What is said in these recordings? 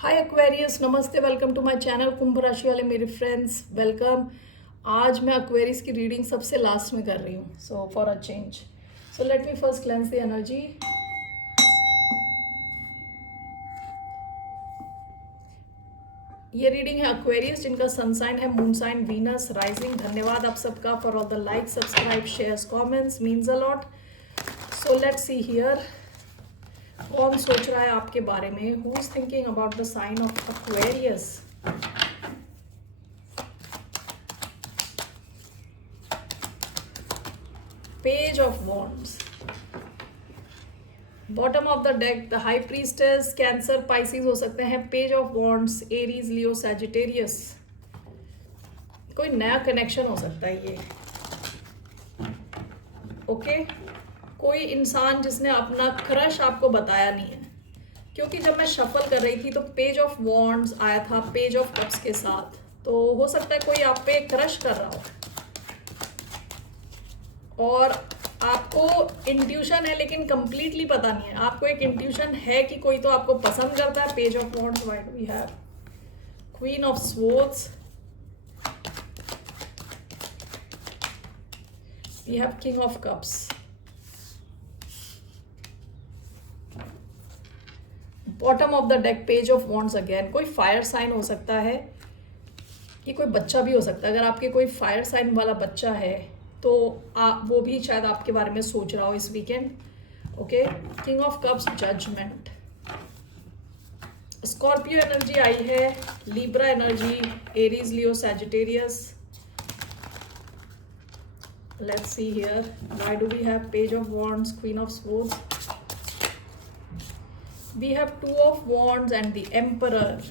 हाय Aquarius, नमस्ते, welcome to my channel. कुंभ राशि वाले मेरे फ्रेंड्स, वेलकम। आज मैं एक्वेरियस की रीडिंग सबसे लास्ट में कर रही हूँ, so for a change. So let me first cleanse the energy. ये रीडिंग है एक्वेरियस जिनका सन साइन है मून साइन वीनस राइजिंग। धन्यवाद आप सबका for all the like, subscribe, shares, comments, means a lot. So let's see here, कौन सोच रहा है आपके बारे में? Who is thinking about the sign of Aquarius? Page of wands, bottom of the deck the high priestess, cancer, Pisces हो सकते हैं। Page of wands Aries, Leo, Sagittarius. कोई नया कनेक्शन हो सकता है ये। ओके कोई इंसान जिसने अपना क्रश आपको बताया नहीं है, क्योंकि जब मैं शफल कर रही थी तो पेज ऑफ वॉन्ड्स आया था पेज ऑफ कप्स के साथ। तो हो सकता है कोई आप पे क्रश कर रहा हो और आपको इंट्यूशन है लेकिन कंप्लीटली पता नहीं है। आपको एक इंट्यूशन है कि कोई तो आपको पसंद करता है। Page of wands, why do we have queen of swords, we have king of cups. Bottom of the deck page of wands again. कोई फायर साइन हो सकता है, ये कोई बच्चा भी हो सकता है। अगर आपके कोई फायर साइन वाला बच्चा है तो वो भी शायद आपके बारे में सोच रहा हो इस weekend. Okay king of cups, judgment. Scorpio energy आई है, Libra energy, Aries, Leo, Sagittarius. Let's see here, why do we have page of wands, queen of swords, we have two of wands and the emperor,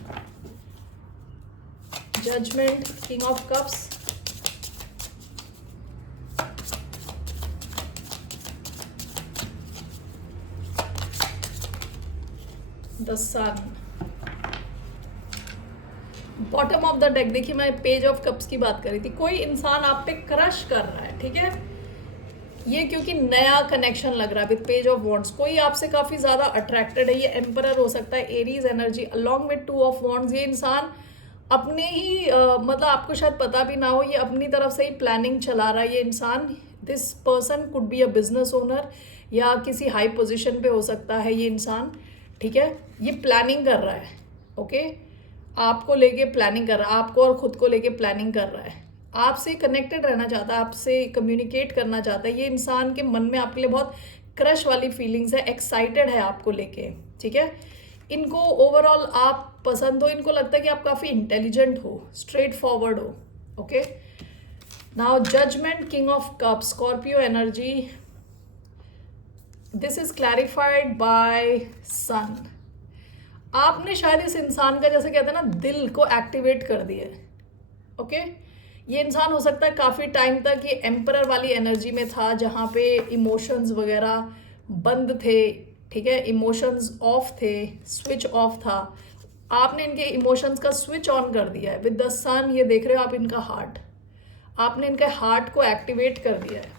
judgment, king of cups, the sun. Bottom of the deck देखिए, मैं page of cups की बात कर रही थी। कोई इंसान आप पे क्रश कर रहा है, ठीक है, ये क्योंकि नया कनेक्शन लग रहा है विद पेज ऑफ वॉन्ड्स। कोई आपसे काफी ज्यादा अट्रैक्टेड है, ये एम्परर हो सकता है, Aries energy along with two of wands. ये इंसान अपने ही मतलब आपको शायद पता भी ना हो, ये अपनी तरफ से ही प्लानिंग चला रहा है ये इंसान। This person could be a business owner या किसी हाई पोजिशन पे हो सकता है ये इंसान, ठीक है। ये प्लानिंग कर रहा है, ओके आपको लेके प्लानिंग कर रहा है, आपको और खुद को लेके प्लानिंग कर रहा है। आपसे कनेक्टेड रहना चाहता है, आपसे कम्युनिकेट करना चाहता है। ये इंसान के मन में आपके लिए बहुत क्रश वाली फीलिंग्स है, एक्साइटेड है आपको लेके, ठीक है। इनको ओवरऑल आप पसंद हो, इनको लगता है कि आप काफ़ी इंटेलिजेंट हो, स्ट्रेट फॉरवर्ड हो। Okay now judgment, king of cup, Scorpio energy. This is clarified by sun. आपने शायद इस इंसान का, जैसे कहते हैं ना, दिल को एक्टिवेट कर दिया है। ओके ये इंसान हो सकता है काफ़ी टाइम तक ये एम्परर वाली एनर्जी में था, जहाँ पे इमोशंस वगैरह बंद थे, ठीक है, इमोशंस ऑफ थे, स्विच ऑफ था। आपने इनके इमोशंस का स्विच ऑन कर दिया है विद द सन। ये देख रहे हो आप इनका हार्ट, आपने इनके हार्ट को एक्टिवेट कर दिया है।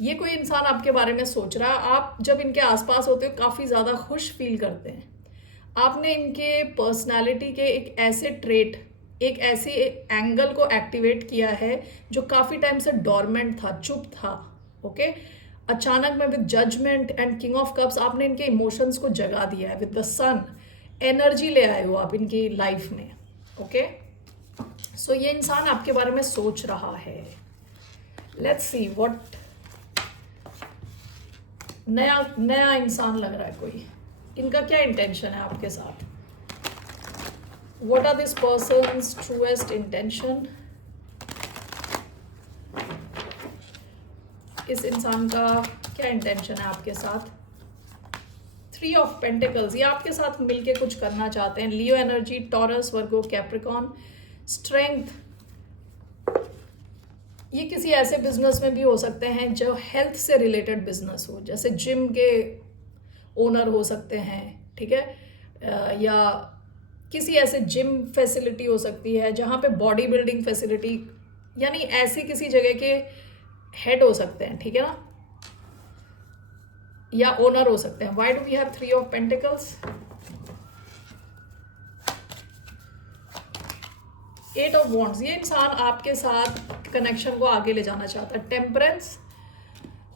ये कोई इंसान आपके बारे में सोच रहा है। आप जब इनके आसपास होते हो काफ़ी ज़्यादा खुश फील करते हैं। आपने इनके पर्सनालिटी के एक ऐसे ट्रेट, एक ऐसे एंगल को एक्टिवेट किया है जो काफ़ी टाइम से डॉर्मेंट था, चुप था। ओके अचानक में with judgement and king of cups आपने इनके इमोशंस को जगा दिया है। विद द सन एनर्जी ले आए हो आप इनकी लाइफ में। ओके सो ये इंसान आपके बारे में सोच रहा है। लेट्स सी व्हाट नया नया इंसान लग रहा है कोई। इनका क्या इंटेंशन है आपके साथ? What are this person's truest intention? इस इंसान का क्या इंटेंशन है आपके साथ? 3 ऑफ पेंटिकल्स, ये आपके साथ मिलके कुछ करना चाहते हैं। लियो एनर्जी, टॉरस, वर्गो, कैप्रिकॉन। स्ट्रेंथ, ये किसी ऐसे बिजनेस में भी हो सकते हैं जो हेल्थ से रिलेटेड बिजनेस हो, जैसे जिम के ओनर हो सकते हैं, ठीक है, या किसी ऐसे जिम फैसिलिटी हो सकती है जहाँ पे बॉडी बिल्डिंग फैसिलिटी, यानी ऐसी किसी जगह के हेड हो सकते हैं, ठीक है ना, या ओनर हो सकते हैं। Why do we have 3 of pentacles? Eight of wands, ये इंसान आपके साथ कनेक्शन को आगे ले जाना चाहता है। टेम्परेंस,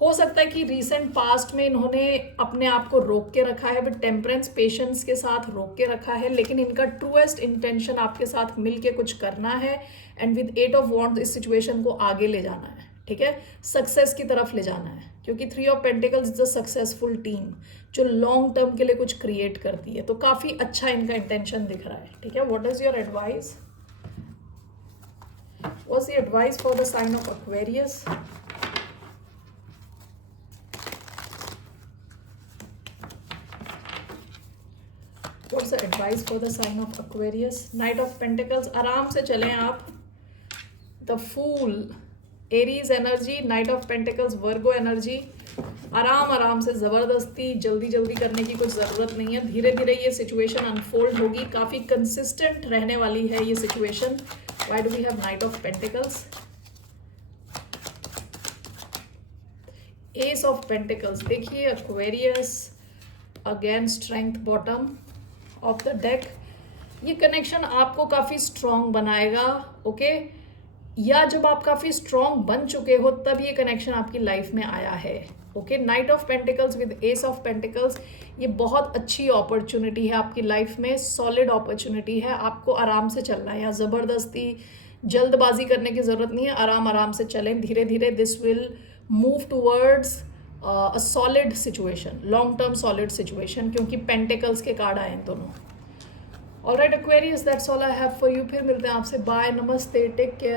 हो सकता है कि रीसेंट पास्ट में इन्होंने अपने आप को रोक के रखा है, विद टेम्परेंस पेशेंस के साथ रोक के रखा है, लेकिन इनका ट्रूएस्ट इंटेंशन आपके साथ मिल के कुछ करना है, and with eight of wands इस सिचुएशन को आगे ले जाना है, ठीक है, सक्सेस की तरफ ले जाना है, क्योंकि three of pentacles is a successful team जो लॉन्ग टर्म के लिए कुछ क्रिएट करती है। तो काफ़ी अच्छा इनका इंटेंशन दिख रहा है, ठीक है। What is your advice? What's the advice for the sign of Aquarius? What's the advice for the sign of Aquarius? Knight of Pentacles, आराम से चलें आप। The Fool, Aries energy, night of pentacles Virgo energy, आराम आराम से, ज़बरदस्ती जल्दी जल्दी करने की कुछ ज़रूरत नहीं है, धीरे धीरे ये सिचुएशन अनफोल्ड होगी, काफ़ी कंसिस्टेंट रहने वाली है ये situation. Why do we have knight of pentacles? Ace of pentacles, देखिए Aquarius again strength bottom of the deck. ये कनेक्शन आपको काफ़ी स्ट्रॉन्ग बनाएगा, ओके, या जब आप काफ़ी स्ट्रॉन्ग बन चुके हो तब ये कनेक्शन आपकी लाइफ में आया है, okay. Night of pentacles with S of pentacles, ये बहुत अच्छी अपॉर्चुनिटी है आपकी लाइफ में, सॉलिड अपॉर्चुनिटी है, आपको आराम से चलना है, यहाँ ज़बरदस्ती जल्दबाजी करने की ज़रूरत नहीं है, आराम आराम से चलें धीरे धीरे। This will move towards a solid situation, long term solid situation, क्योंकि पेंटिकल्स के कार्ड आए हैं दोनों। Alright Aquarius, that's all I have for you. फिर मिलते हैं आपसे, बाय, नमस्ते, टेक केयर।